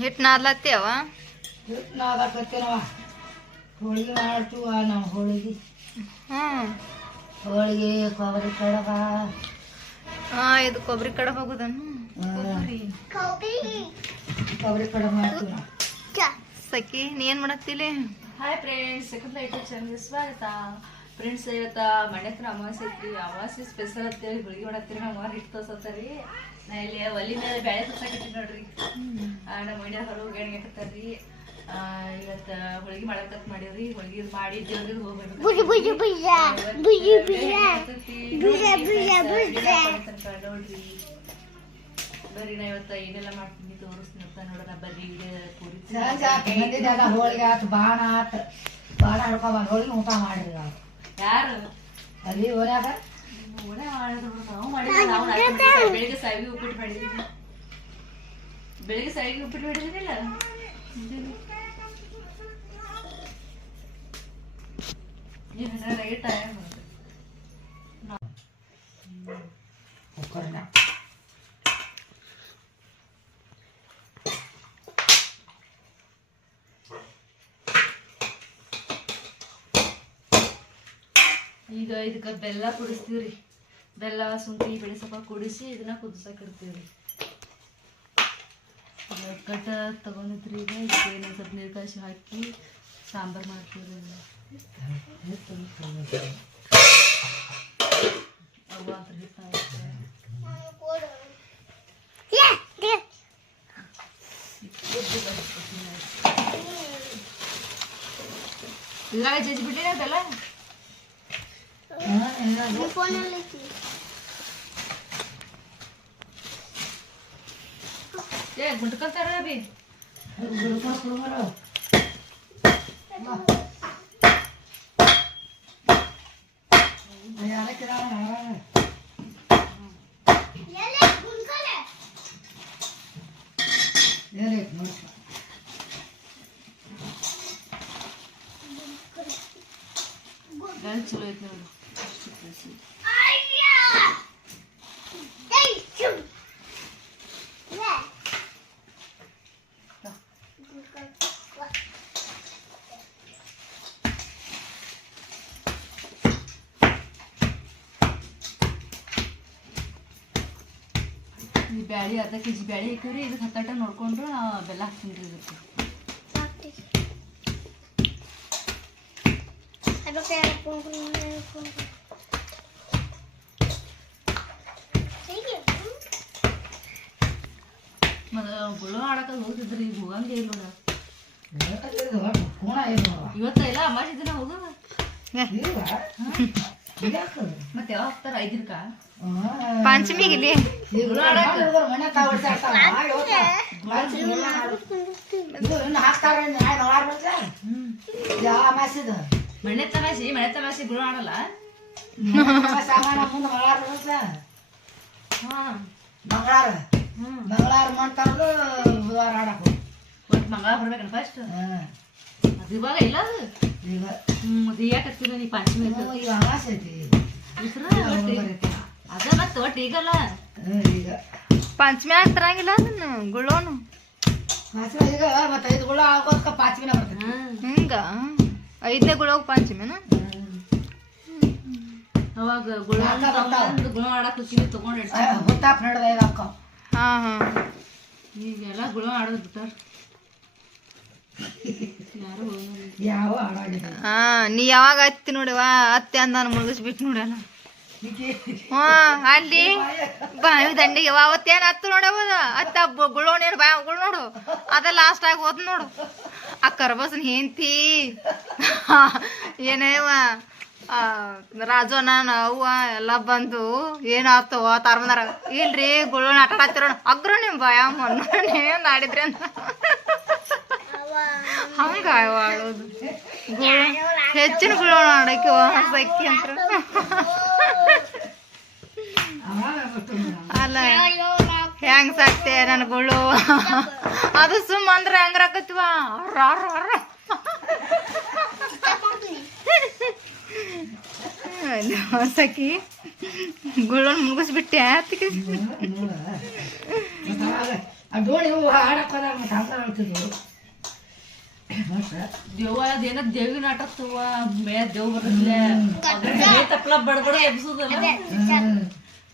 ಹಿಟ್ಟು ನಾದ್ಲತ್ತೇವ ಹಿಟ್ಟು ನಾದಕತ್ತೇನವ ಹೋಳಿಗೆ ಮಾಡ್ತೀವ ನಾವು ಹೋಳಿಗೆ ಹೋಳಿಗೆ ಕೊಬ್ಬರಿ ಕಡಬ ಇದು ಕೊಬ್ಬರಿ ಕಡಬ ಹೋಗುದನ್ನು ಕೊಬ್ಬರಿ ಕಡಬ ಮಾಡ್ತೀವಿ ನಾವು ಸಖಿ ನೀ ಏನು ಮಾಡತ್ತಿಲಿ ಹಾಯ್ ಫ್ರೆಂಡ್ಸ್ ಸೆಕೆಂಡ್ ಲೈಟ್ ಚಾನಲ್ಗೆ ಸ್ವಾಗತ ಫ್ರೆಂಡ್ಸ್ ಇವತ್ತ ಮಣ್ಯತ್ರ ಅಮಾವಾಸ್ಯೆ ಐತ್ರಿ ಅಮಾವಾಸ್ಯೆ ಸ್ಪೆಷಲ್ ಅಂತೇಳಿ ಹೋಳಿಗೆ ಮಾಡತ್ತೀರಿ ನಮ್ಮ ಅವ್ರು ಹಿಟ್ಟು ತೋರ್ಸತ್ತಾರಿ ನಾ ಇಲ್ಲಿ ಒಲಿ ಮೇಲೆ ಬ್ಯಾಳೆ ತೋರ್ಸಾಕತ್ತೀನಿ ನೋಡ್ರಿ ನಮ್ಮ ಮಣ್ಯ ಹೊರಗೆ ಗಣಿಯಾಕತ್ತಾರ್ರಿ ಇವತ್ತು ಹೋಳಿಗೆ ಮಾಡಬೇಕಂತ ಮಾಡೀವ್ರಿ ಹೋಳಿಗೆ ಮಾಡಿ ದೇವ್ರಿಗೆ ಹೋಗ್ಬೇಕು ನೋಡ್ರಿ ಬರ್ರಿ ನಾ ಇವತ್ತ ಏನೆಲ್ಲ ಮಾಡ್ತೀನಿ ತೋರಿಸ್ತೀನಿ ಅಂತ ನೋಡೋಣ ಬರ್ರಿ ಪೂರಿ ಹೋಳಿಗೆ ಆತು ಬಾಣ ಆತು ಬಾಣ ಹಿಡ್ಕೊಂಡ್ ಹೋಳಿಗೆ ಊಟ ಮಾಡಿದ್ವಿ ನಾವು ಯಾರು ಅಲ್ಲಿ ಓಡ್ಯಾಗ ನಾವು ಮಾಡಿದ್ವಿ ನಾವು ಬೆಳಿಗ್ಗೆ ಸಾವಿಗೆ ಉಪ್ಪಿಟ್ಟು ಮಾಡಿದ್ವಿ ಬೆಳಿಗ್ಗೆ ಸಾವಿಗೆ ಉಪ್ಪಿಟ್ಟು ಮಾಡಿದ್ರಿಲ್ಲ ರೈಟ್ ಕುಕ್ಕರ್ನ ಈಗ ಇದಕ್ಕೆ ಬೆಲ್ಲ ಕುಡಿಸ್ತೀವ್ರಿ ಬೆಲ್ಲ ಶುಂಠಿ ಬೆಳೆ ಸ್ವಲ್ಪ ಕುಡಿಸಿ ಇದನ್ನ ಕುದಿಸಕಿರ್ತೀವ್ರಿ ಕಟ್ಟ ತಗೊಂಡಿದ್ರಿ ಈಗ ಇದಕ್ಕೆ ಸ್ವಲ್ಪ ನೀರು ಕಾಯಿಸಿ ಹಾಕಿ ಸಾಂಬಾರು ಮಾಡ್ತೀವ್ರಿ ಅವು ಅಂತ ಹಿಟ್ಟು ಇದ್ರಾಗ ಜಜ್ಜಿ ಬಿಟ್ಟಿನ ಬೆಲ್ಲ ಗುಂಟ್ಕೊತಾರ ಬಿ ಚಲೋ ಐತಿ ನೋಡು ಈ ಬ್ಯಾಳಿ ಅರ್ಧ ಕೆಜಿ ಬ್ಯಾಳಿ ಹಾಕಿವ್ರಿ ಇದಕ್ಕೆ ಹತ್ತಾಟ ನೋಡ್ಕೊಂಡು ಬೆಲ್ಲ ಹಾಕ್ತೀನಿ ರೀ ಇದಕ್ಕೆ ಮತ್ತೆ ಗುಳ್ಳ ಆಡಕ್ಕೆ ಹೋಗಿದ್ರಿ ಈಗ ಹೋಗಂಗೆ ಇಲ್ಲ ನೋಡ ಇವತ್ತ ಎಲ್ಲ ಅಮಾವಾಸ್ಯೆ ದಿನ ಹೋಗವ ಮತ್ತೆ ಯಾವಾಗ ಹೋಗ್ತಾರ 5 ಪಂಚಮಿಗಿಲಿ ಮಣ್ಣೆ ತಮಾಸಿ ಗುಣ ಆಡಲ್ಲ ಮಂಗಳವಾರ ಮಾಡ್ತಾರದು ಬುಧವಾರ ಆಡಕ್ ಒಟ್ಟು ಮಂಗಳವಾರ ಬರ್ಬೇಕಲ್ಲ ಫಸ್ಟ್ ಅದು ಇವಾಗ ಇಲ್ಲ ಅದು ಈಗ ಅದು ಯಾಕೆ ಹಚ್ಚಿದ ನೀ ಪಂಚಮಿ ಈಗ ಅಮಾವಾಸ್ಯೆ ಐತಿ ಅದ ಮತ್ತೆ ಒಟ್ಟು ಈಗಲ್ಲ ಈಗ ಪಂಚಮಿ ಆಗ ತರಂಗಿಲ್ಲ ಅದನ್ನು ಗುಳ್ಳೋನು ಈಗ ಮತ್ತೆ 5 ಗುಳ ಆಗೋದಕ್ಕ ಪಾಚಮಿನ ಬರ್ತೈತಿ ಹಿಂಗ 5ನೇ ಗುಳೋಗ ಪಂಚಮಿನ ಅವಾಗ ಗುಳ ಆಡಕ್ ತಗೊಂಡು ಹುತ್ತಾಪ್ ನಡೆದ ಅಕ್ಕ ಈಗೆಲ್ಲ ಗುಳ ಆಡೋದು ಬಿಟ್ಟಾರ ಯಾರು ಯಾವ ಆಡಾಗಿಲ್ಲ ನೀ ಯಾವಾಗ ಹತ್ತಿ ನೋಡಿವ ಅತ್ತೆ ಅಂದಾನ ಮುಳುಗಿಸ್ಬಿಟ್ಟು ನೋಡಲ್ಲ ಅಲ್ಲಿ ಬಾವಿ ದಂಡಿಗೆ ಅವತ್ತೇನು ಹತ್ತು ನೋಡಬಹುದು ಅತ್ತ ಗುಳ್ಳೋಣೇರು ಗುಳು ನೋಡು ಅದ ಲಾಸ್ಟ್ ಆಗಿ ಹೋದ್ ನೋಡು ಆ ಕರ್ಬಸನ್ ಹೆಂಡ್ತಿ ಏನೇವ ರಾಜು ನಾನು ಅವ್ವ ಎಲ್ಲ ಬಂದು ಏನಾಗ್ತವ ತಾರ್ಮಂದಾರ ಇಲ್ರಿ ಗುಳ್ಳೋಣ ಆಟ ಆಡ್ತಿರೋಣ ಅಗ್ರ ನಿಮ್ಮ ಭಯ ಮೊನ್ನೆ ಆಡಿದ್ರಿ ಅಂತ ಹಂಗ ಆಡೋದು ಹೆಚ್ಚಿನ ಗುಳ್ಳೋಣ ಆಡಕ್ಕೆ ಸಕ್ಕಿ ಅಂತ ಅಲ್ಲ ಹೆಂಗ್ ಸಾಕ್ತೆ ನನ್ ಗುಳ್ಳು ಅದು ಸುಮ್ಮ ಅಂದ್ರೆ ಹೆಂಗ್ರಾಕತ್ವ ಸಖಿ ಗುಳ್ಳನ್ ಮುಗಿಸ್ಬಿಟ್ಟೆ ಆ ಡೋಳಿ ಹೂವು ಹಾಡಕ್ಕೆ ಹೋದಾಗ ಮತ್ತೆ ಹಂಗ ಹೇಳ್ತಿದ್ವು ದೇವ ಅದೇನ ದೇವಿನ ಆಟ ತವ ಮೇ ದೇವ್ ಬರತ್ಲೆ ತಪ್ಪಲ ಬಡಬಡ ಎಬ್ಸುದಲ್ಲ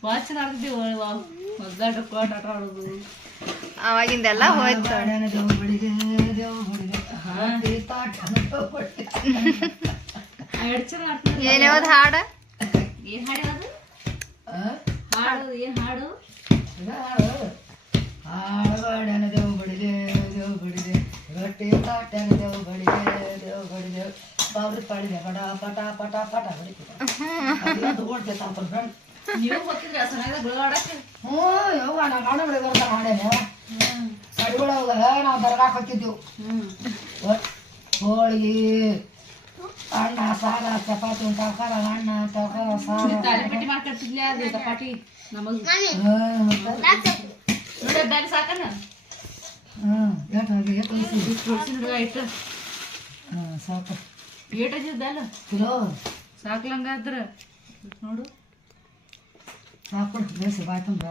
ಭಾಳ ಚೆನ್ನಾಗಿ ಮೊದ್ಲಾಟ ಆಟ ಆಡೋದು ಅವಾಗಿಂದೆಲ್ಲ ಹೋಯ್ತು. ಏನೇವದ್ ಹಾಡ ಏನ್ ಹಾಡ್ಯಾವದು ಹಾಡು ಏನ್ ಹಾಡು ಹಾಡನ ದೇವ್ ಬಡಿದೆ ರೊಟ್ಟಿ ತಾಟ್ಯಾನ ದೇವ್ ಬಡಿದೆ ಬಾಬ್ರಿ ಪಾಡಿದೆ ಪಟ ಪಟ ಪಟ ಪಟ ಬಡಿತು ಓಡ್ತೈತ ಫ್ರೆಂಡ್. ನೀವು ಗೊತ್ತಿದ್ರ ಚೆನ್ನಾಗ ಗುಳಾಡಕ್ಕೆ ಹ್ಞೂ ಯವ್ವ ನಾ ಗಂಡ ಬಿಡೋದ ಹಾಡೇನೆ ಅಡಿಗೊಳಗ ನಾವು ದರ್ಗಾಕ್ ಹೋಗ್ತಿದ್ದೆವು. ಹೋಳಿಗೆ ಅಣ್ಣ ಸಾರ ಚಪಾತಿ ತರಕಾರ ಅಣ್ಣ ತರಕಾರ ಸಾರ ತಾಲಿಪಟ್ಟಿ ಮಾಡ್ಕೊಡ್ತಿದ್ಲೆ ಅದು ಚಪಾಟಿ ನಮಗ್ ನೋಡಿ ಬ್ಯಾಗ್ ಸಾಕನ ಇಟ್ಟು ಸಾಕು ಏಟ್ ಹಚ್ಚಿದ್ದಲ್ಲ ಕಿಲೋ ಸಾಕ್ಲಂಗಾದ್ರ ನೋಡು ಸಾಕು ಬೇಸಿ ಬಾಯ್ತಂದ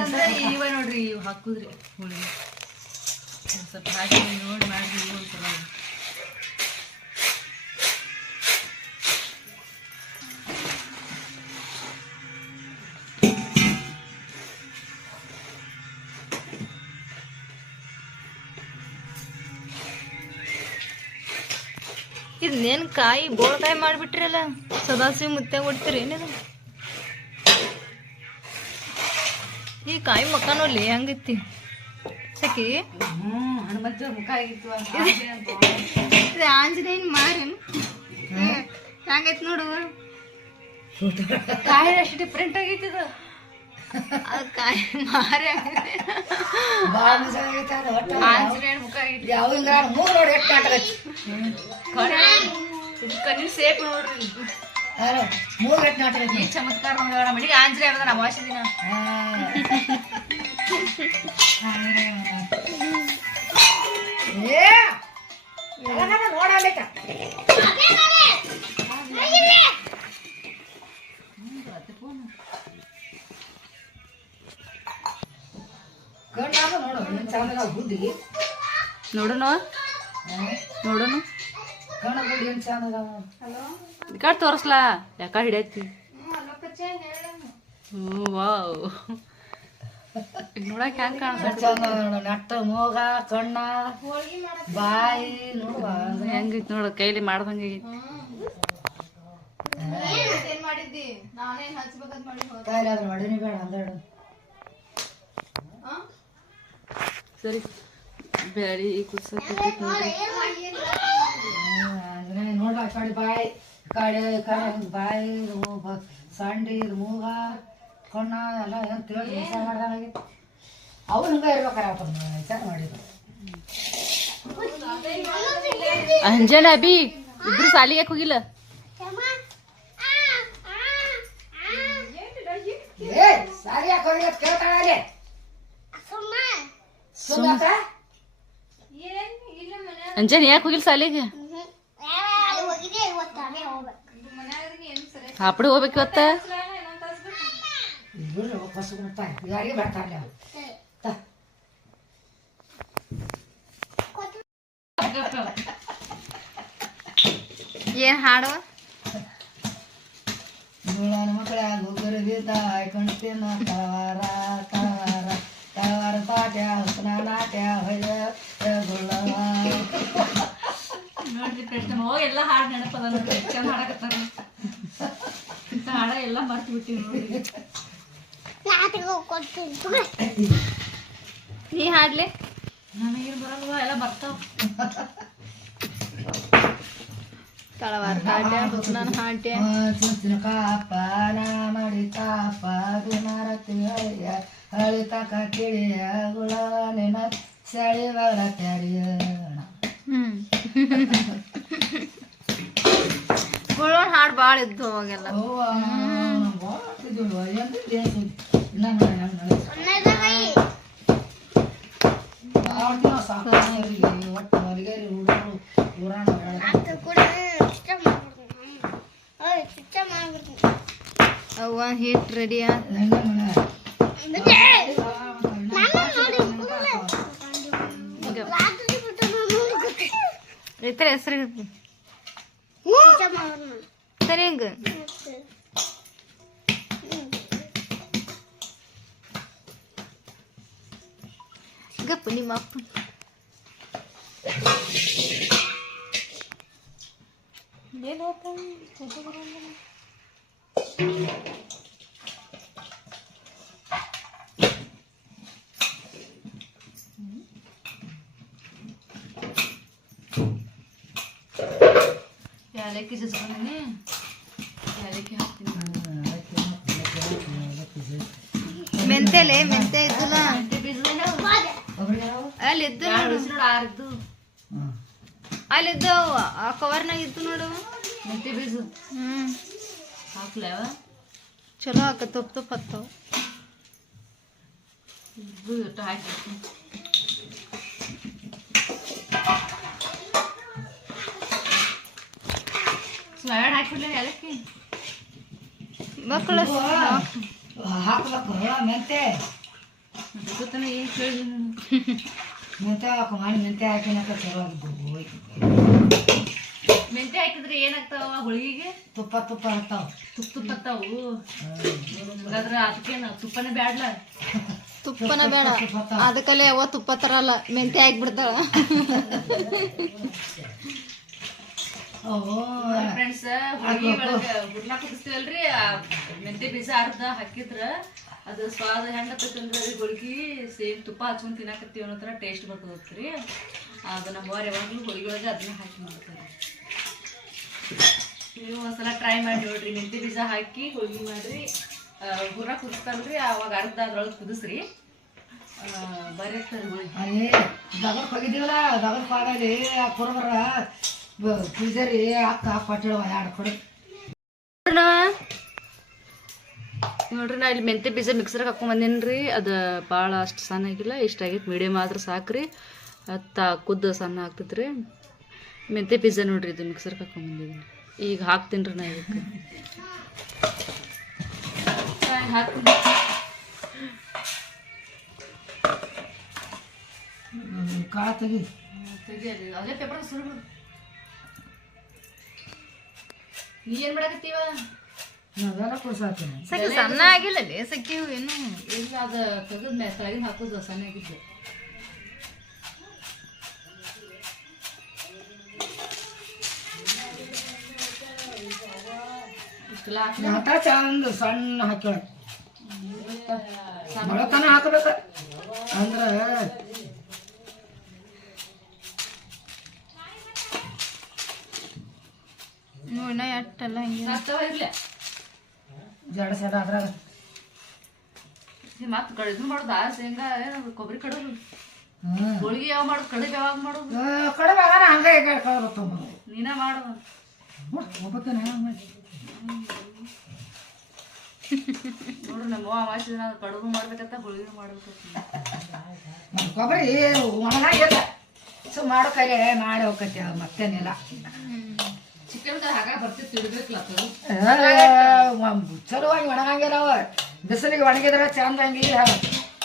ಅಂದ್ರೆ ಇವ ನೋಡ್ರಿ ಇವ್ ಹಾಕುದ್ರಿ ಹೋಳಿಗೆ ಸ್ವಲ್ಪ ಹಾಕಿ ನೋಡಿ ಮಾಡ್ರಿ ಒಂಥರ ಇದನ್ನೇನು ಕಾಯಿ ಬೋಳ್ಕಾಯಿ ಮಾಡಿಬಿಟ್ರಲ್ಲ ಸದಾಸಿವ ಮುತ್ತೆ ಕೊಡ್ತೀರಿ ಏನಿದು ಈ ಕಾಯಿ ಮಕ್ಕ ನೋಡ್ಲಿ ಹೆಂಗೈತಿ ಸಖಿ ಹನುಮಂತ ಮುಖ ಆಗಿತ್ತು ಇದು ಆಂಜನೇಯನ್ ಮಾರೇನು ಹೆಂಗೈತಿ ನೋಡು ಕಾಯಿ ಅಷ್ಟು ಡಿಫ್ರೆಂಟ್ ಆಗೈತಿ ಇದು ಅದು ಕಾಯಿ ಮಾರಿ ಆಂಜನೇಯನ ಮುಖ ಆಗೈತಿ ಯಾವ ಹಿಂಗ ಮೂರು ನೋಡಿ ಎಷ್ಟು ನಾಟಕ ಕಣ್ಣಿನ ಸೇಪ್ ನೋಡ್ರಿ ಮೂರು ಎಷ್ಟು ನಾಟಕ ಈ ಚಮತ್ಕಾರ ನೋಡೋಣ ಮನೆಗೆ ಆಂಜನೇಯ ಅದ ನಮ್ಮ ಅಮಾವಾಸ್ಯೆ ದಿನ ನೋಡಬೇಕ ಗಂಡಾಗ ನೋಡು ಏನು ಚಂದ ಬುದ್ಧಿ ನೋಡೋಣ ನೋಡೋಣ ಗಂಡ ಬುದ್ಧಿ ಏನು ಚಂದ ಈ ಕಡೆ ತೋರಿಸ್ಲಾ ಯಾಕ ಹಿಡಿಯತ್ತಿ ವಾವ್ ನೋಡಕ್ ಹೆಂಗ್ ಕಾಣಿಸ್ತ ಚಂದ ನೋಡು ನಟ್ಟ ಮೂಗ ಕಣ್ಣ ಬಾಯಿ ನೋಡುವ ಹೆಂಗೈತಿ ನೋಡ ಕೈಲಿ ಮಾಡ್ದಂಗ ಮಾಡಿದ್ದಿ ನಾನೇನ್ ಹಚ್ಬೇಕಂತ ಮಾಡಿ ಕಾಯಿಲಾದ್ರೆ ಮಾಡಿನಿ ಬೇಡ ಅಂದಾಡು ಸರಿ ಬ್ಯಾಳಿ ಕುದ್ಸಕ್ಕೆ ನೋಡ್ರಿ ನೋಡ್ರ ಕಡೆ ಬಾಯಿ ಕಡೆ ಬಾಯಿ ಸಂಡಿ ಇದು ಮೂಗ ಕಣ್ಣ ಎಲ್ಲ ಏನು ತಿಳಿ ಮಾಡ್ದಂಗಾಗಿತ್ತು ಅವು ಹಿಂಗೆ ಇರ್ಬೇಕಾರಪ್ಪ ವಿಚಾರ ಮಾಡಿದ್ರು ಅಂಜನ ಅಭಿ ಇಬ್ರು ಸಾಲಿಗೆ ಹೋಗಿಲ್ಲ ಏ ಸಾರಿ ಯಾಕೆ ಹೋಗಿ ಅಂತ ಕೇಳ್ತಾಳೆ ಸುಮ್ಮಕ್ಕ ಅಂಜನ್ ಯಾಕೆ ಹೋಗಿಲ್ಲ ಸಾಲಿಗೆ ಹಾಪಡಿ ಹೋಗ್ಬೇಕು ಇವತ್ತ ಇಬ್ಬರು ಕಸು ಬರ್ತಾರೆ ಯಾರಿಗೆ ಬರ್ತಾರಲ್ಲ ಏನ್ ಹಾಡು ನನ್ನ ಮಕ್ಕಳಾಗು ಗರಬಿದ್ದಾಯ್ ಕಣ್ತಿನ ತಳವಾರ ತಳವಾರ ತಳವಾರ ತಾಟ್ಯ ಹಸನ ನಾಟ್ಯ ಹೊಯ್ಯ ಗುಳ್ಳವ ನೋಡ್ರಿ ಪ್ರಶ್ನೆ ಹೋಗಿ ಎಲ್ಲ ಹಾಡು ನೆನಪದ ನೋಡ್ರಿ ಚಂದ ಹಾಡಕತ್ತಾರ ಇಂಥ ಹಾಡ ಎಲ್ಲ ಮರ್ತು ಬಿಟ್ಟಿವಿ ನೋಡ್ರಿ ನೀ ಹಾಡ್ಲಿ ನನಗೇನು ಬರಲ್ವಾ ಎಲ್ಲ ಬರ್ತಾವ ತಳವಾರ ತಾಟ್ಯ ಹುಸ್ನಾನ ಹಾಟ್ಯ ಚುಚ್ಚಿನ ಕಾಪನ ಮಾಡಿ ಕಾಪ ದಿನಾರತಿ ಹಳಿಯ ಹಳಿತಕ ಕಿಳಿಯ ಗುಳವ ನಿನ ಸಳಿ ಬಗಳ ತ್ಯಾರಿಯ ಗುಳ್ಳೋಣ ಹಾಡು ಭಾಳ ಇದ್ದು ಅವಾಗೆಲ್ಲ ಒಟ್ಟು ಮಲಿಗೇರಿ ಹುಡುಗರು ಪುರಾಣ ಅವ್ವ ಹಿಟ್ ರೆಡಿ ಇಡ್ತಾರೆ ಹೆಸರು ಸರಿ ಹಿಂಗ ಗಪ್ಪ ನಿಮ್ಮ ಅಪ್ಪ ಯಾಲಕ್ಕಿ ಜಜ್ಕೊಂಡೀನಿ ಯಾಲಕ್ಕಿ ಹಾಕ್ತೀನಿ ಮೆಂತೆಲೆ ಮೆಂತೆ ಇದ್ದಿಲ್ಲ ಮೆಂತೆ ಬೀಜನ ಅಲ್ಲಿ ಇದ್ದು ನೋಡು ಆರಿದ್ದು ಅಲ್ಲಿದ್ದು ಆ ಕವರ್ನಾಗ ಇದ್ದು ನೋಡು ಮೆಂತೆ ಬೀಜ ಹ್ಮ್ ಹಾಕ್ಲವ ಚಲೋ ಆಕ ತುಪ್ಪ ತುಪ್ಪ ಹತ್ತವು ಇದು ಇಟ್ಟು ಹಾಕಿರ್ತೀನಿ ಎರಡು ಹಾಕಿಬಿಡ್ಲಿ ಯಾಲಕ್ಕಿ ಮಕ್ಕಳು ಹಾಕ್ಬೇಕು ಮೆಂತೆ ಗೊತ್ತಾನೆ ಏನು ಕೇಳಿದ್ವಿ ಮೆಂತೆ ಹಾಕು ಮಾಡಿ ಮೆಂತೆ ಹಾಕಿನಾಕ ಚಲೋ ಆಗಿದ್ದು ಮೆಂತೆ ಹಾಕಿದ್ರೆ ಏನಾಗ್ತಾವ ಹೋಳಿಗೆಗೆ ತುಪ್ಪ ತುಪ್ಪ ಹಾಕ್ತಾವ ತುಪ್ಪ ಹತ್ತಾವು ಹಂಗಾದ್ರೆ ಅದಕ್ಕೆ ನಾವು ತುಪ್ಪನೇ ಬ್ಯಾಡ್ಲ ತುಪ್ಪನ ಬೇಡ ಅದಕ್ಕಲ್ಲೇ ಯಾವ ತುಪ್ಪ ತರಲ್ಲ ಮೆಂತೆ ಹಾಕ್ಬಿಡ್ತಾಳ ಫ್ರೆಂಡ್ಸ್ ಹೋಳಿಗೆ ಒಳಗೆ ಹುರ್ಲಾ ಕುದಿಸ್ತೀವಲ್ರಿ ಮೆಂತೆ ಬೀಜ ಅರ್ಧ ಹಾಕಿದ್ರ ಅದು ಸ್ವಾದ ಹೆಂಗತ್ತಂದ್ರೆ ಅದು ಹೋಳಿಗೆ ಸೇಮ್ ತುಪ್ಪ ಹಚ್ಕೊಂಡ್ ತಿನ್ನಾಕತ್ತೀವಿ ಅನ್ನೋ ಥರ ಟೇಸ್ಟ್ ಬರ್ತದತ್ರಿ ಅದು ನಮ್ಮವ್ರು ಯಾವಾಗಲೂ ಹೋಳಿಗೆ ಒಳಗೆ ಅದನ್ನ ಹಾಕಿ ಮಾಡ್ತಾರೆ ನೀವು ಒಂದ್ಸಲ ಟ್ರೈ ಮಾಡಿ ನೋಡ್ರಿ ಮೆಂತೆ ಬೀಜ ಹಾಕಿ ಹೋಳಿಗೆ ಮಾಡ್ರಿ ಹುರ್ಲಾ ಕುದಿಸ್ತಾರಲ್ರಿ ಅವಾಗ ಅರ್ಧ ಅದ್ರೊಳಗೆ ಕುದಿಸ್ರಿ ಬರೀ ಆಗ್ತಾರೆ ಹೋಳಿಗೆ ಅಲ್ಲಿ ದಗರ್ಕ್ ಹೋಗಿದ್ದೀವಲ್ಲ ದಗರ್ಕ್ ಆಗಲಿ ಆ ಕುರುಬರ ಪೂಜಾರಿ ಅಕ್ಕ ಕೊಟ್ಟಿಳವ ಎರಡು ಕೊಡು ನೋಡ್ರಿ ನಾ ಇಲ್ಲಿ ಮೆಂತೆ ಬೀಜ ಮಿಕ್ಸರ್ಗೆ ಹಾಕೊಂಬಂದೇನ್ರಿ ಅದು ಭಾಳ ಅಷ್ಟು ಸಣ್ಣ ಆಗಿಲ್ಲ ಇಷ್ಟ ಆಗೈತೆ ಮೀಡಿಯಮ್ ಆದ್ರೆ ಸಾಕ್ರಿ ಕುದ್ದು ಸಣ್ಣ ಆಗ್ತೈತ್ರಿ ಮೆಂತೆ ಬೀಜ ನೋಡ್ರಿ ಇದು ಮಿಕ್ಸರ್ಗೆ ಹಾಕೊಂಬಂದಿದ್ದೀನಿ ಈಗ ಹಾಕ್ತೀನಿ ರೀ ನಾ ಇದಕ್ಕೆ ಹಾಕ್ತೀನಿ ಕಾಳ ತೆಗಿ ತೆಗಿಯಲ್ಲ ಅದೇ ಪೇಪರ್ ಸುರು ನೀ ಏನು ಮಾಡಕತ್ತೀವ ನಾವೆಲ್ಲ ಕೊಡ್ಸಾತೀನಿ ಸಖಿ ಸಣ್ಣ ಆಗಿಲ್ಲ ಸಖಿ ಏನು ಇಲ್ಲ ಅದು ತೆಗೆದು ತೆಗೆದು ಹಾಕೋದು ಸಣ್ಣ ಆಗಿದ್ದು ಮಟ ಚಂದ ಸಣ್ಣ ಹಾಕ್ಯಾಳ ಬಳತನ ಹಾಕಬೇಕ ಅಂದ್ರ ಇನ್ನ ಎಟ್ಟಲ್ಲ ಹಿಂಗೆ ಇರ್ಲಿ ಜಡ ಸಡ ಅದ್ರಾಗ ಮತ್ತೆ ಇದನ್ನ ಮಾಡೋದಾ ಶೇಂಗಾ ಏನದು ಕೊಬ್ಬರಿ ಕಡೋದು ಹೋಳಿಗೆ ಯಾವ ಮಾಡೋದು ಕಡುಬು ಯಾವಾಗ ಮಾಡೋದು ಕಡಿಮೆ ಆಗಾನ ಹಂಗ ಈಗ ಕಳ್ಬತ್ತಮ್ಮ ನೀನ ಮಾಡು ಒಬ್ಬತ್ತೇನೆ ನೋಡ್ರಿ ನಮ್ಮ ಅಮಾವಾಸ್ಯ ದಿನ ಕಡುಬು ಮಾಡ್ಬೇಕಂತ ಹೋಳಿಗೆ ಮಾಡ್ಬೇಕಂತ ನಮ್ಮ ಕೊಬ್ಬರಿ ಒಣಗಾಗಿಲ್ಲ ಸೊ ಮಾಡೋ ಕೈಲಿ ಮಾಡಿ ಹೋಗತ್ತೆ ಮತ್ತೇನಿಲ್ಲ ಚಿಕನ್ ಹಾಕ ಬರ್ತಿತ್ತು ಇಡ್ಬೇಕಲ್ಲ ಚಲುವಾಗಿ ಒಣಗಂಗಿಲ್ಲ ಬಿಸಿಲಿಗೆ ಒಣಗಿದ್ರೆ ಚಂದಂಗಿ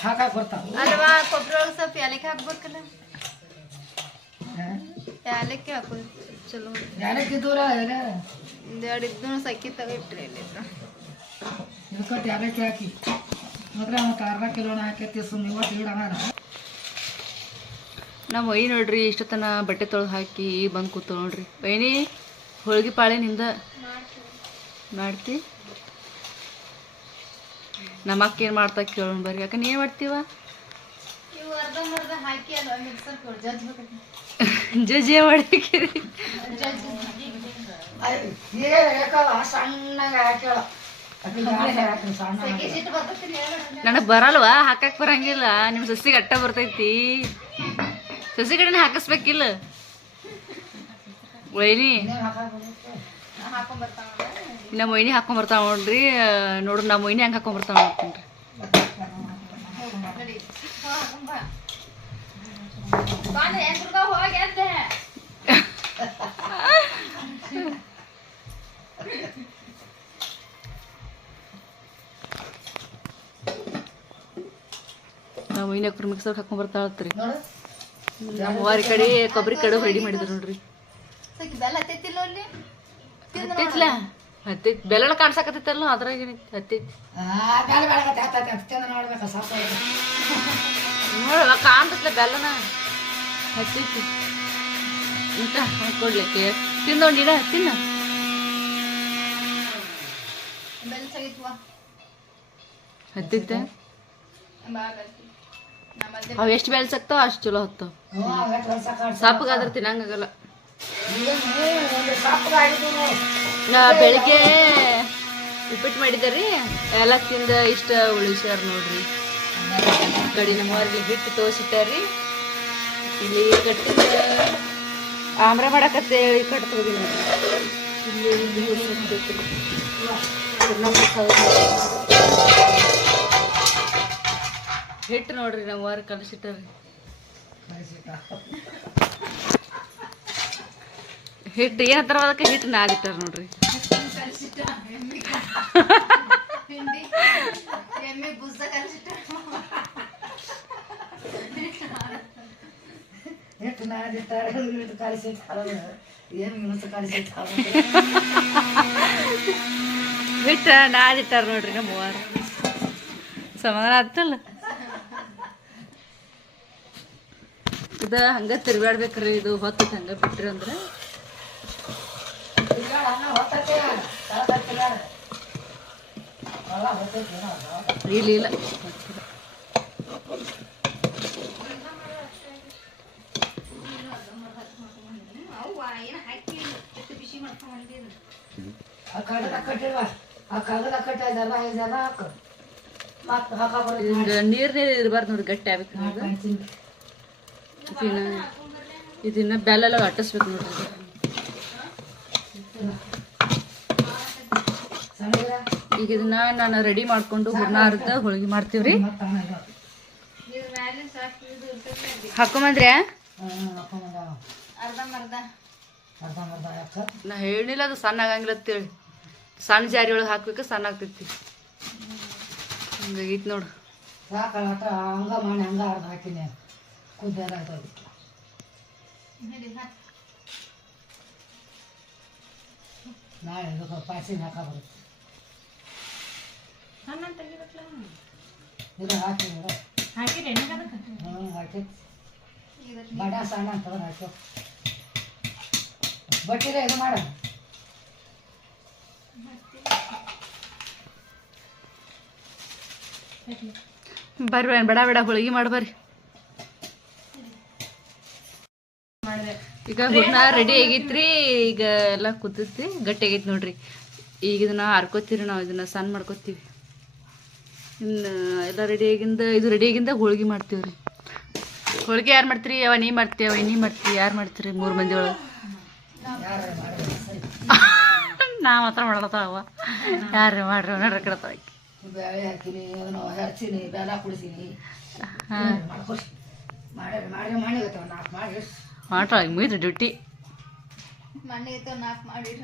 ಹಾಕಕ್ ಬರ್ತಾವ ಅಲ್ವಾ ಕೊಬ್ಬರಿ ಒಳಗೆ ಸ್ವಲ್ಪ ಏಲಕ್ಕಿ ಹಾಕ್ಬೇಕಲ್ಲ ಏಲಕ್ಕಿ ಹಾಕೋದು ಚಲೋ ಯಾರಕ್ಕಿದ್ದೂರ ಒಂದೆರಡು ಇದ್ದು ಸಕ್ಕಿ ತಗಿಟ್ರಿ ಇಲ್ಲಿದ್ರು ಇದಕ್ಕೆ ಯಾರಕ್ಕೆ ಹಾಕಿ ಮಾತ್ರ ಮತ್ತೆ ಅರ್ಧ ಕಿಲೋನ ಹಾಕೈತಿ ಸುಮ್ಮನೆ ಇವತ್ತು ಇಡೋಣ ನಮ್ಮ ವೈ ನೋಡ್ರಿ ಇಷ್ಟತನ ಬಟ್ಟೆ ತೊಳೆದು ಹಾಕಿ ಬಂದು ಕೂತು ನೋಡ್ರಿ ವೈನಿ ಹೋಳಿಗೆ ಪಾಳೆನಿಂದ ಮಾಡ್ತಿ ನಮ್ಮ ಅಕ್ಕ ಏನು ಮಾಡ್ತಾ ಕೇಳೋಣ ಬರ್ರಿ ಯಾಕೆ ನೀನು ಮಾಡ್ತೀವ ಇವು ಅರ್ಧ ಹಾಕಿ ಅಲ್ವಾ ಮಿಕ್ಸರ್ ಜಜ್ಬೇಕಂತ ಜಜ್ಜಿ ಮಾಡಿಕಿರಿ ಸಣ್ಣಗ ಹಾಕ್ಯಾಳ ಸಣ್ಣ ನನಗೆ ಬರಲ್ವಾ ಹಾಕಕ್ಕೆ ಬರಂಗಿಲ್ಲ ನಿಮ್ಮ ಸಸಿಗೆ ಅಟ್ಟ ಬರ್ತೈತಿ ಸಸಿ ಕಡೆನೇ ಹಾಕಿಸ್ಬೇಕಿಲ್ಲ ವೈನಿ ನಮ್ಮ ಮೊಯ್ನಿ ಹಾಕೊಂಬರ್ತಾವ ನೋಡ್ರಿ ನೋಡ್ರಿ ನಮ್ಮ ಮೊಯ್ನಿ ಹೆಂಗೆ ಹಾಕೊಂಬರ್ತಾವ ನೋಡ್ತೀನಿ ನಮ್ಮ ಮೊಯ್ನಿ ಹಾಕ್ರಿ ಮಿಕ್ಸರ್ಗೆ ಹಾಕೊಂಬರ್ತಾಳತ್ರಿ ನಮ್ಮ ವಾರಿ ಕಡೆ ಕೊಬ್ಬರಿ ಕಡುಬು ರೆಡಿ ಮಾಡಿದ್ರು ನೋಡ್ರಿ ಹತ್ತೈತಿ ಬೆಲ್ಲ ಹತ್ತೈತಿಲ್ಲ ಅಲ್ಲಿ ಹತ್ತಿತ್ಲ ಹತ್ತಿತ್ ಬೆಲ್ಲ ಕಾಣ್ಸಕತ್ತೈತಲ್ಲ ಅದ್ರಾಗ ಏನೈತಿ ಹತ್ತೈತಿ ಬೇಡ ಬೇಡ ಹತ್ತೈತಿ ನೋಡ್ಬೇಕ ಸಾಕು ನೋಡುವ ಕಾಣ್ತತ್ಲ ಬೆಲ್ಲನ ಹತ್ತೈತಿ ಇಂತ ಕೊಡ್ಲಿಕ್ಕೆ ತಿಂದೋ ನೀಡ ತಿನ್ನ ಬೆಲ್ಲ ಸಗಿತ್ವಾ ಹತ್ತೈತೆ ಬಾ ಬೆಲ್ಲ ನಮ್ಮಲ್ಲಿ ಅವು ಎಷ್ಟು ಬೆಲ್ಲ ಸಕ್ತಾವ ಅಷ್ಟು ಚಲೋ ಹೊತ್ತಾವ ಸಾಪಗಾದ್ರೆ ತಿನ್ನಂಗಾಗಲ್ಲ ನಾ ಬೆಳಿಗ್ಗೆ ಉಪ್ಪಿಟ್ಟು ಮಾಡಿದ್ದಾರಿ ಎಲ್ಲ ತಿಂದ ಇಷ್ಟ ಉಳಿಸ್ಯಾರ ನೋಡ್ರಿ ಕಡೆ ನಮ್ಮವ್ರಿಗೆ ಹಿಟ್ಟು ತೋಸಿಟ್ಟಾರಿ ಇಲ್ಲಿ ಕಟ್ಟಿದ ಆಮ್ರ ಮಾಡಕತ್ತೇಳಿ ಕಟ್ತೋದಿ ಇಲ್ಲಿ ನೀರು ಹಾಕ್ಬೇಕ್ರಿ. ಹಿಟ್ಟು ನೋಡ್ರಿ ನಮ್ಮವ್ರು ಕಲಸಿಟ್ಟಾರಿ ಹಿಟ್ಟು ಏನತ್ತರ ಅದಕ್ಕೆ ಹಿಟ್ಟು ನಾದಿಟ್ಟಾರ ನೋಡ್ರಿ ಎಮ್ಮೆ ಬುಸ್ಸ ಕಲಿಸಿಟ್ಟ ಎಷ್ಟು ನಾದಿಟ್ಟಾರೆ ಕಲಿಸಿ ಏನು ಮಿಣಸು ಕಲಿಸಿ ಹಿಟ್ಟು ನಾದಿಟ್ಟಾರ ನೋಡ್ರಿ ನಮ್ಮವ್ರು ಸಮಾಧಾನ ಆಗ್ತಲ್ಲ ಇದು ಹಂಗ ತಿರ್ಗಾಡ್ಬೇಕ್ರಿ ಇದು ಹೊತ್ತು ಹಂಗ ಬಿಟ್ರಿ ಅಂದ್ರೆ ಇಲ್ಲ ಇಲ್ಲ ಆ ಕಡಲ ಕಟ್ಟಿಲ್ವ ಆ ಕಗಲ ಕಟ್ಟಿದೆಲ್ಲ ಇದೆಲ್ಲ ಹಾಕು ಮತ್ತೆ ಹಾಕ ನೀರ್ನೇ ಇರಬಾರ್ದು ನೋಡಿ ಗಟ್ಟಿ ಆಗ್ಬೇಕು ನೋಡ್ರಿ ಇದನ್ನ ಬೆಲ್ಲ ಅಟ್ಟಿಸ್ಬೇಕು ನೋಡ್ರಿ ಈಗ ಇದನ್ನ ನಾನು ರೆಡಿ ಮಾಡ್ಕೊಂಡು ಹೂರ್ನಾರ್ದ ಹೋಳಿಗೆ ಮಾಡ್ತೀವ್ರಿ ಹಾಕೊಂಬಂದ್ರೆ ಅರ್ಧಂಬರ್ಧ ನಾ ಹೇಳಿಲ್ಲ ಅದು ಸಣ್ಣ ಆಗಂಗಿಲ್ಲ ಅಂತೇಳಿ ಸಣ್ಣ ಜಾರಿ ಒಳಗೆ ಹಾಕ್ಬೇಕು ಸಣ್ಣ ಆಗ್ತೈತಿ ಹಿಂಗಾಗೈತಿ ನೋಡು ಸಾಕಲ್ಲ ಹಂಗ ಮಾಡಿ ಹಂಗ ಅರ್ಧ ಹಾಕಿನಿ ಕುದ್ದೆಲ್ಲ ಆಯ್ತು ನಾಳೆ ಇದಕ್ಕೆ ಪಾಯ್ಸಿನ ಹಾಕ ಬರುತ್ತೆ ಇದು ಹಾಕಿ ಹಾಕಿ ಬಡ ಸಣ್ಣ ಅಂತ ಹಾಕಿ ಬಟ್ಟಿರ ಇದು ಮಾಡ ಬರ್ರಿ ಬೇಡ ಬೇಡ ಹೋಳಿಗೆ ಮಾಡ್ಬರ್ರಿ ಈಗ ಹೂರ್ಣ ರೆಡಿ ಆಗೈತ್ರಿ ಈಗ ಎಲ್ಲ ಕುತ್ತೈತಿ ಗಟ್ಟಿ ಆಗೈತಿ ನೋಡ್ರಿ ಈಗ ಇದನ್ನ ಹರ್ಕೋತೀವಿ ನಾವು ಇದನ್ನ ಸಣ್ಣ ಮಾಡ್ಕೋತೀವಿ ಇನ್ನು ಎಲ್ಲ ರೆಡಿ ಆಗಿಂದ ಇದು ರೆಡಿ ಆಗಿಂದ ಹೋಳಿಗೆ ಮಾಡ್ತೀವ್ರಿ ಹೋಳಿಗೆ ಯಾರು ಮಾಡ್ತೀರಿ ಅವ ನೀ ಮಾಡ್ತೀವಿ ಅವ ನೀ ಮಾಡ್ತೀವಿ ಯಾರು ಮಾಡ್ತೀರಿ 3 ಮಂದಿ ಒಳಗೆ ನಾ ಮಾತ್ರ ಮಾಡತ್ತಾವ ಯಾರು ಮಾಡ್ರಿ ನೋಡ್ರಿ ಕಡತಾವ ಬೇಳೆ ಹಾಕಿನಿ ಅದನ್ನು ಹರ್ಚಿನಿ ಬೆಲ್ಲ ಕುಡಿಸೀನಿ ಮಾಡ್ಕೊಸಿ ಮಾಡಿ ಮಾಡಿ ಗೊತ್ತವ ನಾಲ್ಕು ಮಾಡಿ ಮಾಡ್ರ ಮುಗಿದು ಡ್ಯೂಟಿ ಮಣ್ಣೆ ಐತೆ 4 ಮಾಡಿರ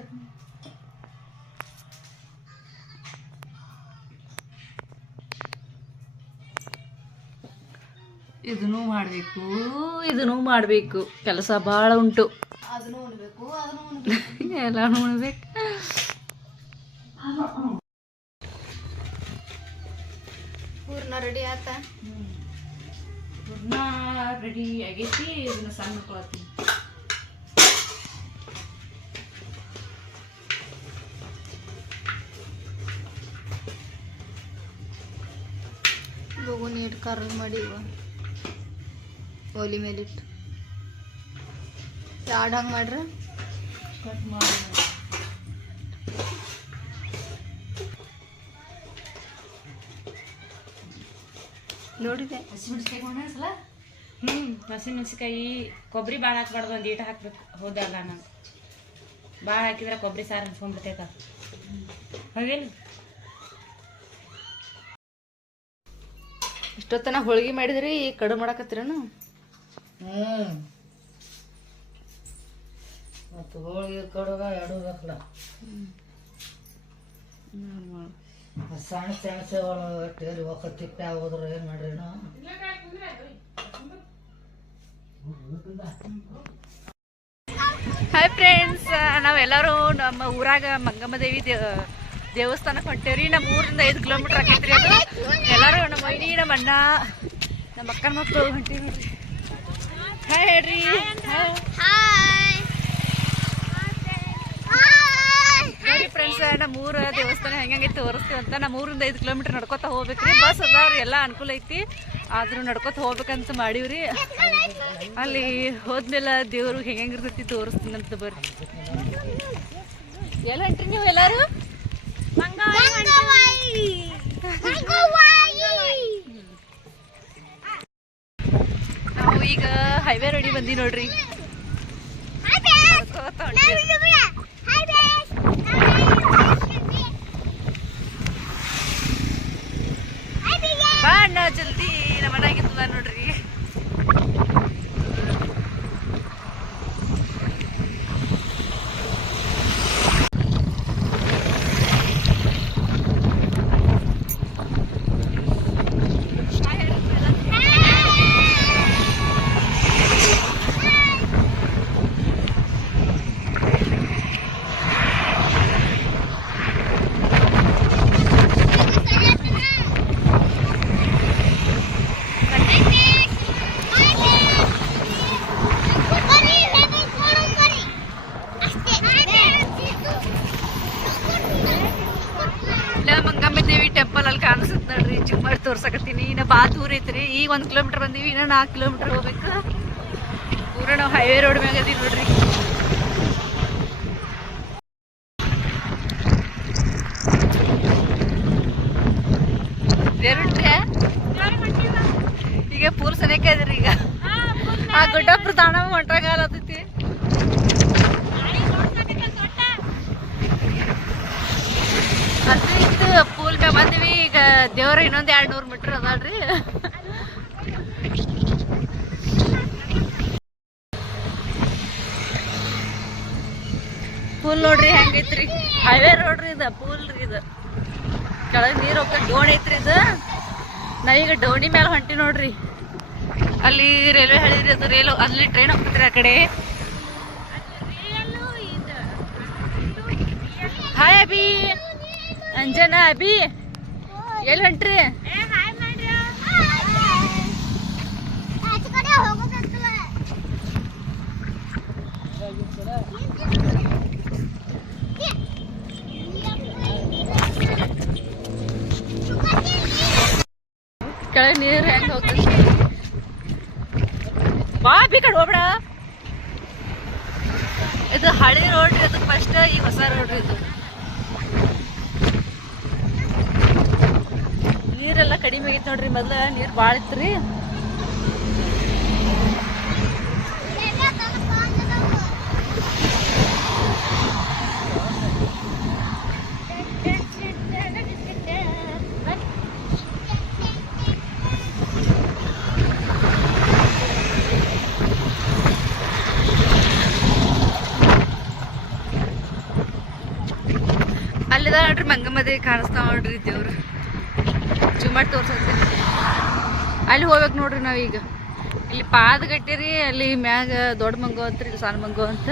ಇದನ್ನು ಮಾಡಬೇಕು ಕೆಲಸ ಭಾಳ ಉಂಟು ಅದನ್ನು ಉಣ್ಬೇಕು ಅದನ್ನು ಉಣ್ಬೇಕು ಎಲ್ಲಾನು ಉಣ್ಬೇಕು ಹೂರ್ಣ ರೆಡಿ ಆತ ಹೂರ್ಣ ರೆಡಿ ಆಗೈತಿ ಇದನ್ನ ಸಣ್ಣ ಮಾಡ್ಕೊಳತ್ತೀನಿ ಲಗು ನೀಟ್ ಕರ್ಲ್ ಮಾಡಿ ಒಲಿ ಮೇಲಿಟ್ಟು ಯಾಡ್ ಹಂಗೆ ಮಾಡ್ರ ಕಟ್ ಮಾಡಿ ನೋಡಿದೆ ಹಸಿಮೆಣಸಿಕಾಯಿ ಕೊಬ್ಬರಿ ಭಾಳ ಹಾಕ್ಬಾರ್ದು ಒಂದು ಈಟ ಹಾಕ್ಬೇಕು ಹೌದಲ್ಲ ನಾನು ಭಾಳ ಹಾಕಿದ್ರೆ ಕೊಬ್ಬರಿ ಸಾರು ಅನ್ಸ್ಕೊಂಡ್ಬಿಡ್ತೈತ ಹೌದೇನು ಇಷ್ಟೊತ್ತನ ಹೋಳಿಗೆ ಮಾಡಿದ್ರಿ ಕಡು ಮಾಡಕತ್ತೀರೇನು ಮತ್ತು ಹೋಳಿಗೆ ಕಡುಗ ಎರಡು ಬೇಕಲ್ಲ ಸಣ್ಣ ಸೆಣಸೆಗಳು ಟೇರಿ ಒಕ್ಕ ತಿಪ್ಪೆ ಆಗೋದ್ರ ಏನು ಮಾಡ್ರಿ ನಾವು ಹಾಯ್ ಫ್ರೆಂಡ್ಸ್, ನಾವೆಲ್ಲರೂ ನಮ್ಮ ಊರಾಗ ಮಂಗಮ್ಮ ದೇವಿ ದೇವಸ್ಥಾನಕ್ಕೆ ಹೊಂಟೇವ್ರಿ. ನಮ್ಮ ಊರಿಂದ 5 ಕಿಲೋಮೀಟರ್ ಆಕೈತ್ರಿ ಅದು. ಎಲ್ಲರೂ ನಮ್ಮ ಮೈನಿ, ನಮ್ಮ ಅಣ್ಣ, ನಮ್ಮ ಅಕ್ಕನ ಮಕ್ಕಳು ಹೊಂಟೀವಿ ನೋಡ್ರಿ. ಹಾಯ್ ಹೇಳ್ರಿ. ನೋಡಿ ಫ್ರೆಂಡ್ಸ್, ನಮ್ಮ ಊರ ದೇವಸ್ಥಾನ ಹೆಂಗೆ ತೋರಿಸ್ತೀವಿ ಅಂತ. ನಮ್ಮ ಊರಿಂದ 5 ಕಿಲೋಮೀಟರ್ ನಡ್ಕೊತ ಹೋಗ್ಬೇಕ್ರಿ. ಬಸ್ ಅದಾವ್ರಿ, ಎಲ್ಲ ಅನುಕೂಲ ಐತಿ. ಆದ್ರೂ ನಡ್ಕೊತ ಹೋಗ್ಬೇಕಂತ ಮಾಡೀವ್ರಿ. ಅಲ್ಲಿ ಹೋದ್ಮೇಲೆ ದೇವ್ರು ಹೆಂಗಿರ್ತೈತಿ ತೋರಿಸ್ತೀನಂತ ಬರ್ರಿ. ಎಲ್ಲ ಹೊಂಟ್ರಿ ನೀವು ಎಲ್ಲಾರು? ನಾವು ಈಗ ಹೈವೇ ರೋಡಿ ಬಂದಿ ನೋಡ್ರಿ. ಬಾ ಅಣ್ಣ ಜಲ್ದಿ, ನಮ್ಮ ಅಣ್ಣಾಗಿರ್ತದ ನೋಡ್ರಿ. ಮಂಗಮ್ಮ ದೇವಿ ಟೆಂಪಲ್ ಅಲ್ಲಿ ಕಾಣಿಸುತ್ತೆ ನೋಡ್ರಿ. ಜೂಮ್ ಮಾಡಿ ತೋರ್ಸಕತ್ತೀನಿ. ಇನ್ನ ಬಾ ದೂರ ಐತ್ರಿ. ಈಗ 1 ಕಿಲೋಮೀಟರ್ ಬಂದೀವಿ, ಇನ್ನ 4 ಕಿಲೋಮೀಟರ್ ಹೋಗ್ಬೇಕು. ಪೂರ ನಾವು ಹೈವೇ ರೋಡ್ ಮ್ಯಾಗ ಅದೀವಿ ನೋಡ್ರಿ. ಈಗ ಪೂರ್ ಸನೇಕ ಇದ್ರಿ. ಈಗ ಆ ಗುಡ್ಡಪ್ರ ತಾಣ ಹೊಂಟಾಗತ್ತೈತಿ. ಅದು ಇತ್ತು ಪೂಲ್ ಮ್ಯಾಗ ಬಂದಿವಿ. ಈಗ ದೇವ್ರ ಇನ್ನೊಂದು 200 ಮೀಟರ್ ಅದಾಳ್ರಿ. ಪೂಲ್ ನೋಡ್ರಿ ಹೆಂಗೈತ್ರಿ. ಹೈವೇ ರೋಡ್ರಿ ಇದು, ಪೂಲ್ ರೀ ಇದು. ಕೆಳಗೆ ನೀರು ಹೋಗ್ತಾ ಡೋಣಿ ಐತ್ರಿ ಇದು. ನಾವೀಗ ಡೋಣಿ ಮೇಲೆ ಹೊಂಟಿ ನೋಡ್ರಿ. ಅಲ್ಲಿ ರೈಲ್ವೆ ಹಳಿರಿ, ಅದು ಅಲ್ಲಿ ಟ್ರೈನ್ ಹೋಗ್ತಿದ್ರಿ ಆ ಕಡೆ. ಹಾಯ್ ಅಭಿ, ಅಂಜನಾ, ಅಭಿ ಎಲ್ಲಿ ಹೊಂಟ್ರಿ? ಕೆಳಗೆ ನೀರು ಹೆಂಗ ಹೋಗ್ತದೆ. ಬಾ ಬಿ ಕಡೆ ಹೋಗ್ಬೇಡ. ಇದು ಹಳಿ ರೋಡ್ ರೀ, ಅದು ಫಸ್ಟ್. ಈ ಹೊಸ ರೋಡ್ ಇದು. ನೀರೆಲ್ಲ ಕಡಿಮೆ ಆಗೈತೆ ನೋಡ್ರಿ. ಮೊದ್ಲು ನೀರು ಭಾಳ ಇತ್ರಿ. ಅಲ್ಲಿದ ನೋಡ್ರಿ ಮಂಗಮ್ಮ ದೇವಿ ಕಾಣಿಸ್ತಾವ ನೋಡ್ರಿ ದೇವ್ರು. ಜೂಮ್ ಮಾಡಿ ತೋರ್ಸತ್ತೀನಿ. ಅಲ್ಲಿ ಹೋಗ್ಬೇಕು ನೋಡ್ರಿ ನಾವೀಗ. ಇಲ್ಲಿ ಪಾದಗಟ್ಟಿರಿ, ಅಲ್ಲಿ ಮ್ಯಾಗ ದೊಡ್ಡ ಮಂಗೋ ಅಂತ್ರಿ, ಇಲ್ಲಿ ಸಣ್ಣ ಮಂಗೋ ಅಂತ.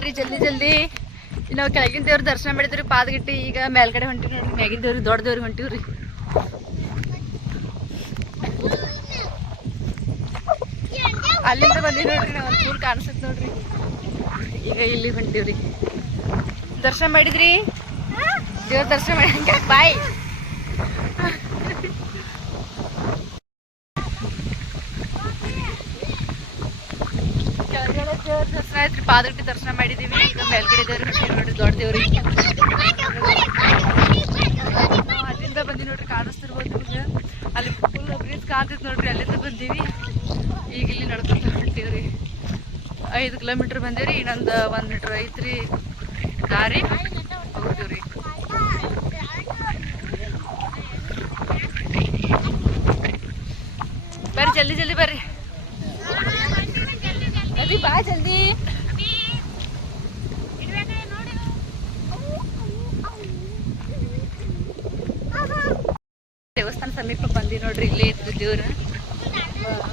ಬರ್ರಿ ಜಲ್ದಿ ಜಲ್ದಿ. ನಾವು ಕೆಳಗಿನ ದೇವ್ರ ದರ್ಶನ ಮಾಡಿದ್ರಿ ಪಾದಗಿಟ್ಟಿ. ಈಗ ಮೇಲ್ಗಡೆ ಹೊಂಟಿವಿ ನೋಡ್ರಿ, ಮ್ಯಾಗಿನ ದೇವ್ರಿಗೆ ದೊಡ್ಡ ದೇವ್ರಿಗೆ ಹೊಂಟಿವ್ರಿ. ಅಲ್ಲಿಂದ ಬಂದೀವಿ ನೋಡ್ರಿ, ನಾವು ಒಂದು ಫುಲ್ ಕಾಣಿಸುತ್ತೆ ನೋಡ್ರಿ. ಈಗ ಇಲ್ಲಿ ಹೊಂಟಿವ್ರಿ. ದರ್ಶನ ಮಾಡಿದ್ರಿ, ದೇವ್ರ ದರ್ಶನ ಮಾಡಿ ಬಾಯ್. ಕೆಳಗಡೆ ದೇವ್ರ ದರ್ಶನ ಆಯ್ತ್ರಿ, ಪಾದಗಿಟ್ಟಿ ದರ್ಶನ ಮಾಡಿದೀವಿ. ಈಗ ಮೇಲ್ಗಡೆ ದೇವ್ರ ಹೊಂಟಿವಿ ನೋಡ್ರಿ, ದೊಡ್ಡ ದೇವ್ರಿಗೆ. ಅಲ್ಲಿಂದ ಬಂದಿ ನೋಡ್ರಿ, ಕಾಣಿಸ್ತಿರ್ಬೋದು ನಿಮ್ಗೆ. ಅಲ್ಲಿ ಫುಲ್ ಬ್ರಿಜ್ ಕಾಣ್ತೈತಿ ನೋಡ್ರಿ, ಅಲ್ಲಿಂದ ಬಂದೀವಿ. ಈಗ ಇಲ್ಲಿ ನಡ್ಕೊಂತ ಹೊಂಟೀವ್ರಿ. 5 ಕಿಲೋಮೀಟ್ರ್ ಬಂದೀವ್ರಿ. ಇನ್ನೊಂದು 1 ಮೀಟ್ರ್ ಐತ್ರಿ ದಾರಿ, ಹೋಗ್ತೀವ್ರಿ. ಬರ್ರಿ ಜಲ್ದಿ ಜಲ್ದಿ ಬರ್ರಿ ಅಭಿ, ಬಾ ಜಲ್ದಿ. ದೇವಸ್ಥಾನ ಸಮೀಪ ಬಂದಿ ನೋಡ್ರಿ, ಇಲ್ಲೇ ಇತ್ತು ದೇವ್ರ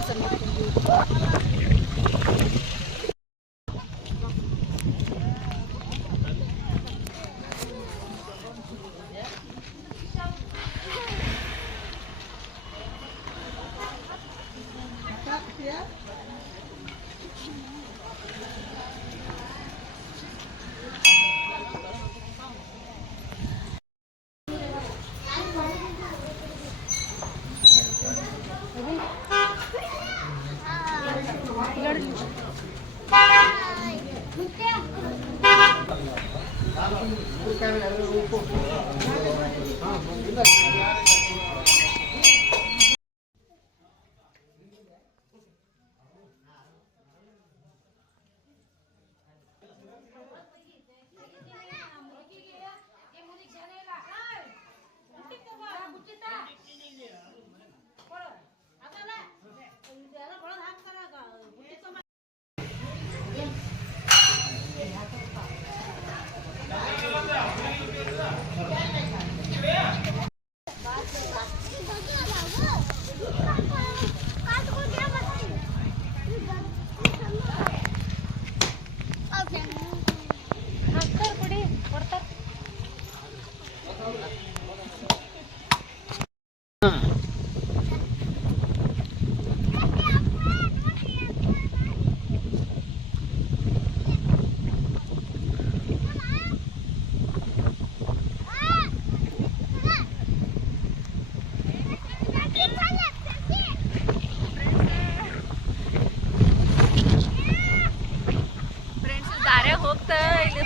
ಸಮೀಪ ಬಂದಿವ್ರಿ.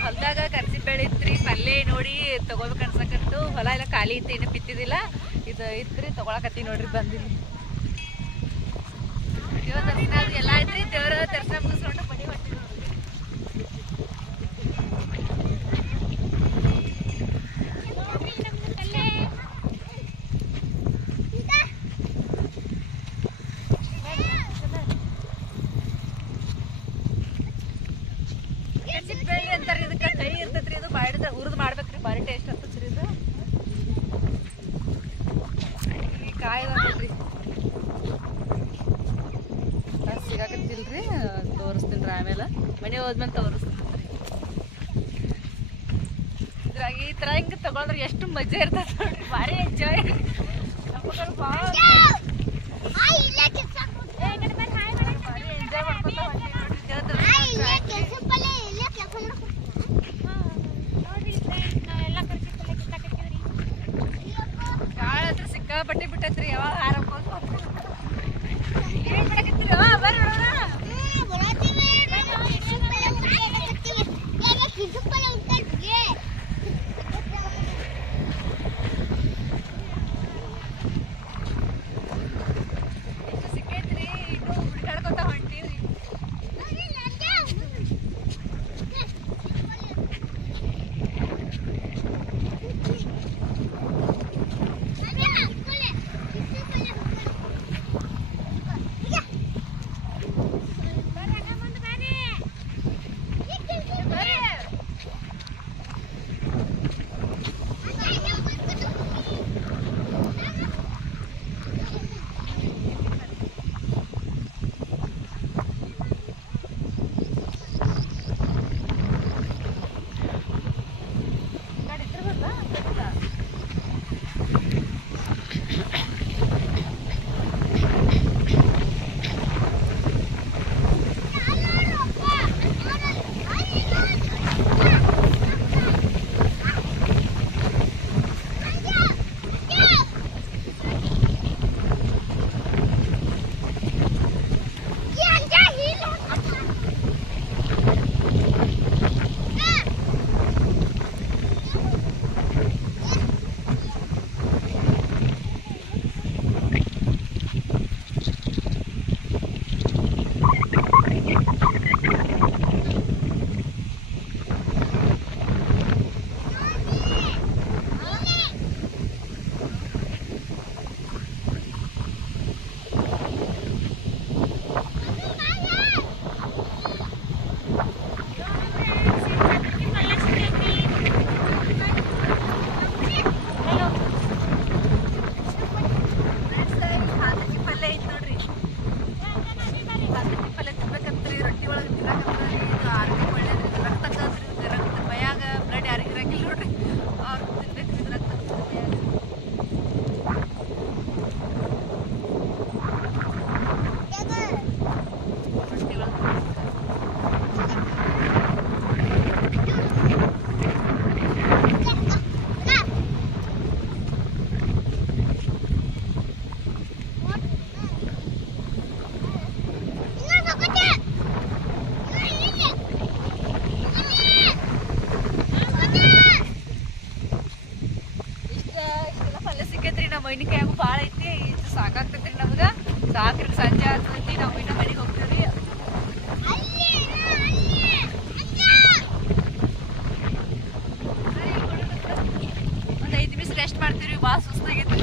ಹೊಲದಾಗ ಕರ್ಸಿಬೇಳೆ ಇತ್ರಿ, ಪಲ್ಯ ನೋಡಿ ತಗೋಬೇಕು ಅನ್ಸಕತ್ತು. ಹೊಲ ಎಲ್ಲ ಖಾಲಿ ಇತ್ತು, ಏನು ಬಿತ್ತಿದಿಲ್ಲ. ಇದು ಇತ್ರಿ, ತಗೊಳಕತ್ತಿ ನೋಡ್ರಿ. ಬಂದಿಲ್ಲ ದೇವ್ರ ದರ್ಶನ ಅದು ಎಲ್ಲ ಐತ್ರಿ. ದೇವ್ರ ದರ್ಶನ ಮುಗಿಸ್ಕೊಂಡು ಮನೆ ಹೊಂಟಿವಿ ನೋಡ್ರಿ. ಕರ್ಸಿಬೇಳೆ ಅಂತಾರೆ ಇದಕ್ಕೆ. ಕೈ ಇರ್ತೈತ್ರಿ, ಇದು ಮಾಡಿದ್ರೆ ಹುರಿದು ಮಾಡ್ಬೇಕ್ರಿ, ಭಾರಿ ಟೇಸ್ಟ್ ಆಗ್ತದ್ರಿ ಇದು. ಈ ಕಾಯಿ ನೋಡ್ರಿ ಸಿಗಾಕತ್ತಿಲ್ರಿ, ತೋರಿಸ್ತೀನಿ ರೀ ಆಮೇಲೆ. ಮನೆ ಹೋದ್ಮೇಲೆ ತೋರಿಸ್ತೀನಿ. ಇದ್ರಾಗ ಈ ಥರ ಹಿಂಗೆ ತಗೊಂಡ್ರೆ ಎಷ್ಟು ಮಜಾ ಇರ್ತದೆ ನೋಡ್ರಿ, ಭಾರಿ ಎಂಜಾಯ್. ನಮಗರು ಭಾಳ ಭಾರಿ ಎಂಜಾಯ್ ಮಾಡ್ಕೊತ ಕಾಳ ಹತ್ರ ಸಿಕ್ಕಾಪಟ್ಟಿ ಬಿಟ್ಟೈತ್ರಿ. ಯಾವಾಗ ಹಾರಕ್ಕೋದು ಏನ್ ಮಾಡಕತ್ತೀರಿ? ಬರ್ರಿ ನೋಡೋಣ. ಸಂಜೆ ಆಗ್ತೈತಿ ನಾವು ಇನ್ನ ಮನೆಗೆ ಹೋಗ್ತೀವಿ. ಒಂದು 5 ನಿಮಿಷ ರೆಸ್ಟ್ ಮಾಡ್ತೀವಿ, ಭಾಳ ಸುಸ್ತಾಗೈತಿ.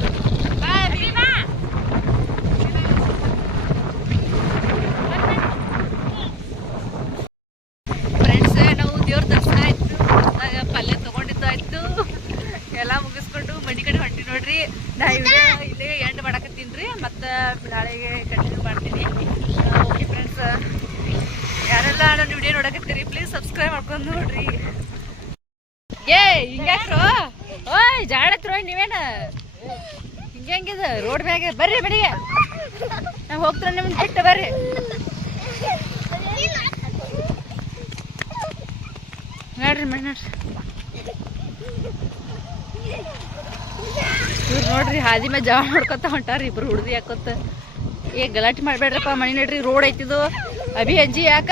ಫ್ರೆಂಡ್ಸ್, ನಾವು ದೇವ್ರ ದರ್ಶನ ಆಯ್ತು, ಪಲ್ಯ ತಗೊಂಡಿದ್ದಾಯ್ತು, ಎಲ್ಲ ಮುಗಿಸ್ಕೊಂಡು ಮನೆ ಕಡೆ ಹೊಂಟಿ ನೋಡ್ರಿ. ನಾ ಇಲ್ಲೇ ಎಂಡ್ ಮಾಡಕತ್ತೀನಿ ರೀ, ಮತ್ತು ನಾಳೆಗೆ ಕಂಟಿನ್ಯೂ ಮಾಡ್ತೀನಿ. ಓಕೆ ಫ್ರೆಂಡ್ಸ್, ಯಾರೆಲ್ಲ ನನ್ನ ವಿಡಿಯೋ ನೋಡಕತ್ತೀರಿ ಪ್ಲೀಸ್ ಸಬ್ಸ್ಕ್ರೈಬ್ ಮಾಡ್ಕೊಂಡು ನೋಡ್ರಿ. ಏ ಹಿಂಗ್ಯಾಕ್ರು ಓಯ್ ಜಾಡತ್ರು ನೀವೇನ ಹಿಂಗ್ಯಂಗಿದ ರೋಡ್ ಮ್ಯಾಗೆ ಬರ್ರಿ ಮನೆಗೆ. ನಾವು ಹೋಗ್ತಾರೆ ನಿಮ್ಗೆ ಬಿಟ್ಟು ಬರ್ರಿ. ನೋಡ್ರಿ ಮನೆ ನೋಡ್ರಿ, ಇವ್ರು ನೋಡ್ರಿ ಹಾದಿ ಮೇಲೆ ಜವ ಮಾಡ್ಕೊತ ಹೊಂಟಾರಿ ಇಬ್ರು ಹುಡ್ದಿ ಹಾಕೋತ. ಗಲಾಟೆ ಮಾಡ್ಬೇಡ್ರಪ್ಪ, ಮನೆ ನೋಡ್ರಿ ರೋಡ್ ಐತಿದು. ಅಭಿ ಅಜ್ಜಿ ಯಾಕ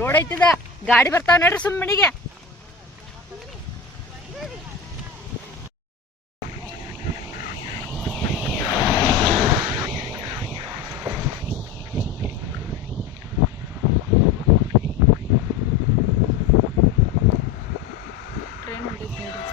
ರೋಡ್ ಐತಿದ, ಗಾಡಿ ಬರ್ತಾವ ನೋಡ್ರಿ ಸುಮ್ಮ ಮನೆಗೆ. ಟ್ರೈನ್ ಹೊಂಟೈತಿ ನೋಡ್ರಿ.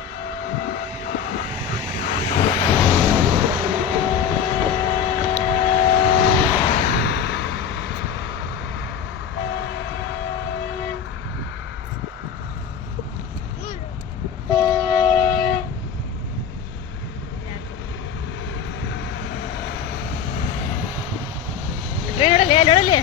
ಟ್ರೈನ್ ನೋಡಲಿ ನೋಡಲಿ